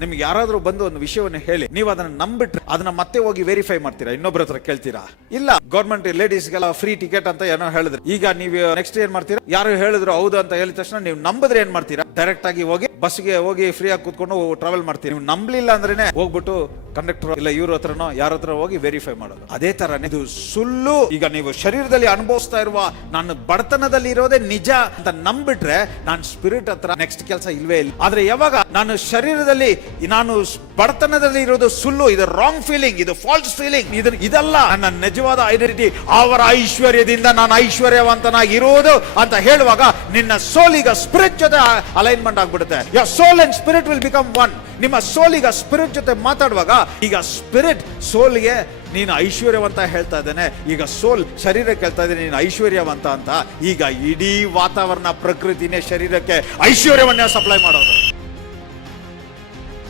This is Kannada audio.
ನಿಮ್ಗೆ ಯಾರಾದ್ರೂ ಬಂದು ಒಂದು ವಿಷಯವನ್ನು ಹೇಳಿ, ನೀವು ಅದನ್ನ ನಂಬಿಟ್ರೆ ಅದನ್ನ ಮತ್ತೆ ಹೋಗಿ ವೆರಿಫೈ ಮಾಡ್ತೀರಾ? ಇನ್ನೊಬ್ಬರ ಹತ್ರ ಕೇಳ್ತೀರಾ? ಇಲ್ಲ. ಗೌರ್ಮೆಂಟ್ ಲೇಡೀಸ್ಗೆಲ್ಲ ಫ್ರೀ ಟಿಕೆಟ್ ಅಂತ ಏನೋ ಹೇಳಿದ್ರು. ಈಗ ನೀವು ನೆಕ್ಸ್ಟ್ ಏನ್ ಮಾಡ್ತೀರಾ? ಯಾರು ಹೇಳಿದ್ರು ಹೌದು ಅಂತ ಹೇಳಿದ ತಕ್ಷಣ ನೀವು ನಂಬಿದ್ರೆ ಏನ್ ಮಾಡ್ತೀರಾ? ಡೈರೆಕ್ಟ್ ಆಗಿ ಹೋಗಿ ಬಸ್ಗೆ ಹೋಗಿ ಫ್ರೀ ಆಗಿ ಕೂತ್ಕೊಂಡು ಟ್ರಾವೆಲ್ ಮಾಡ್ತೀರಿ? ನೀವು ನಂಬಲಿಲ್ಲ ಅಂದ್ರೇನೆ ಹೋಗ್ಬಿಟ್ಟು ಕಂಡಕ್ಟರ್ ಇಲ್ಲ ಇವ್ರ ಹತ್ರನೋ ಯಾರ ಹತ್ರ ಹೋಗಿ ವೆರಿಫೈ ಮಾಡೋದು. ಅದೇ ತರ ಇದು ಸುಳ್ಳು. ಈಗ ನೀವು ಶರೀರದಲ್ಲಿ ಅನುಭವಿಸ್ತಾ ಇರುವ ನಾನು ಬಡತನದಲ್ಲಿ ಇರೋದೇ ನಿಜ ಅಂತ ನಂಬಿಟ್ರೆ ನಾನು ಸ್ಪಿರಿಟ್ ಹತ್ರ ನೆಕ್ಸ್ಟ್ ಕೆಲಸ ಇಲ್ವೇ ಇಲ್ಲ. ಆದ್ರೆ ಯಾವಾಗ ನಾನು ಶರೀರದಲ್ಲಿ ನಾನು ಬಡತನದಲ್ಲಿ ಇರೋದು ಸುಳ್ಳು, ಇದು ರಾಂಗ್ ಫೀಲಿಂಗ್ ಇದು ಫಾಲ್ಸ್ ಫೀಲಿಂಗ್ ಇದು ಇದಲ್ಲ ನನ್ನ ನಿಜವಾದ ಐಡೆಂಟಿಟಿ ಅವರ ಐಶ್ವರ್ಯದಿಂದ ನಾನು ಐಶ್ವರ್ಯವಂತನಾಗಿರುವುದು ಅಂತ ಹೇಳುವಾಗ ನಿನ್ನ ಸೋಲಿಗ ಸ್ಪಿರಿಟ್ ಜೊತೆ ಅಲೈನ್ಮೆಂಟ್ ಆಗ್ಬಿಡುತ್ತೆ. Your soul and spirit will become one ನಿಮ್ಮ ಸೋಲಿಗ ಸ್ಪಿರಿಟ್ ಜೊತೆ ಮಾತಾಡುವಾಗ ಈಗ ಸ್ಪಿರಿಟ್ ಸೋಲ್ಗೆ ನೀನು ಐಶ್ವರ್ಯವಂತ ಹೇಳ್ತಾ ಇದ್ದೇನೆ. ಈಗ ಸೋಲ್ ಶರೀರಕ್ಕೆ ಹೇಳ್ತಾ ಇದ್ದೀನಿ, ನೀನು ಐಶ್ವರ್ಯವಂತ ಅಂತ. ಈಗ ಇಡೀ ವಾತಾವರಣ ಪ್ರಕೃತಿನೇ ಶರೀರಕ್ಕೆ ಐಶ್ವರ್ಯವನ್ನೇ ಸಪ್ಲೈ ಮಾಡೋದು.